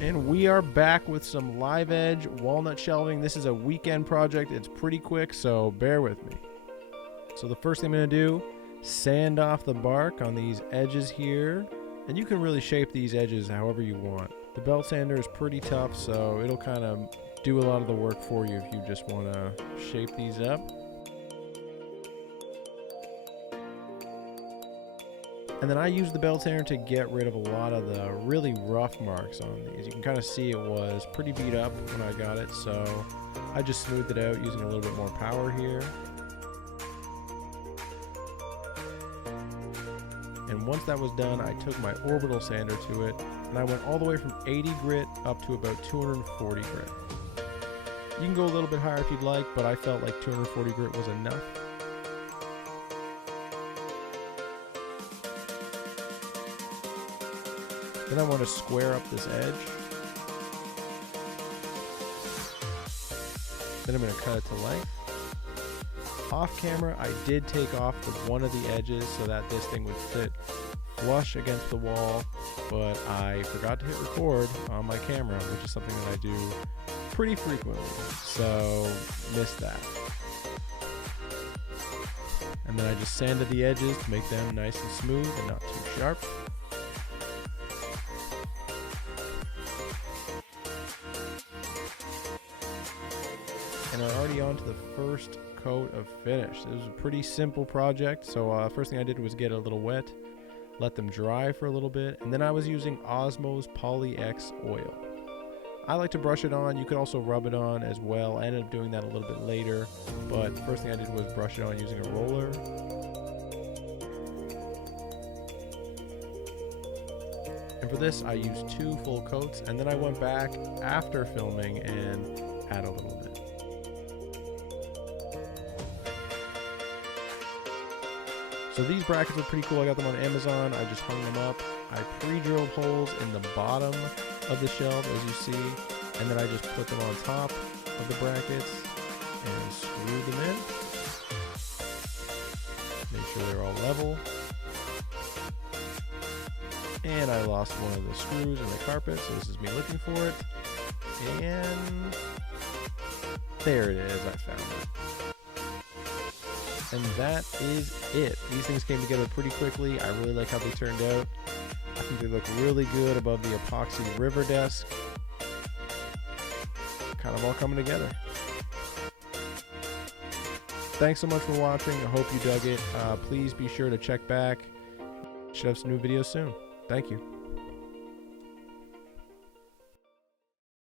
And we are back with some live edge walnut shelving. This is a weekend project. It's pretty quick, so bear with me. So the first thing I'm going to do, sand off the bark on these edges here. And you can really shape these edges however you want. The belt sander is pretty tough, so it'll kind of do a lot of the work for you if you just want to shape these up. And then I used the belt sander to get rid of a lot of the really rough marks on these. You can kind of see it was pretty beat up when I got it, so I just smoothed it out using a little bit more power here. And once that was done, I took my orbital sander to it, and I went all the way from 80 grit up to about 240 grit. You can go a little bit higher if you'd like, but I felt like 240 grit was enough. Then I want to square up this edge. Then I'm going to cut it to length. Off camera, I did take off one of the edges so that this thing would sit flush against the wall, but I forgot to hit record on my camera, which is something that I do pretty frequently, so missed that. And then I just sanded the edges to make them nice and smooth and not too sharp. And we're already on to the first coat of finish. It was a pretty simple project, so first thing I did was get a little wet, let them dry for a little bit, and then I was using Osmo's Poly X oil. I like to brush it on. You could also rub it on as well. I ended up doing that a little bit later, but the first thing I did was brush it on using a roller. And for this, I used 2 full coats, and then I went back after filming and add a little bit. So these brackets are pretty cool. I got them on Amazon. I just hung them up. I pre-drilled holes in the bottom of the shelf, as you see, and then I just put them on top of the brackets and screwed them in. Make sure they're all level. And I lost one of the screws in the carpet, so this is me looking for it. And there it is. I found it. And that is it. These things came together pretty quickly. I really like how they turned out. I think they look really good above the epoxy river desk. Kind of all coming together. Thanks so much for watching. I hope you dug it. Please be sure to check back. Should have some new videos soon. Thank you.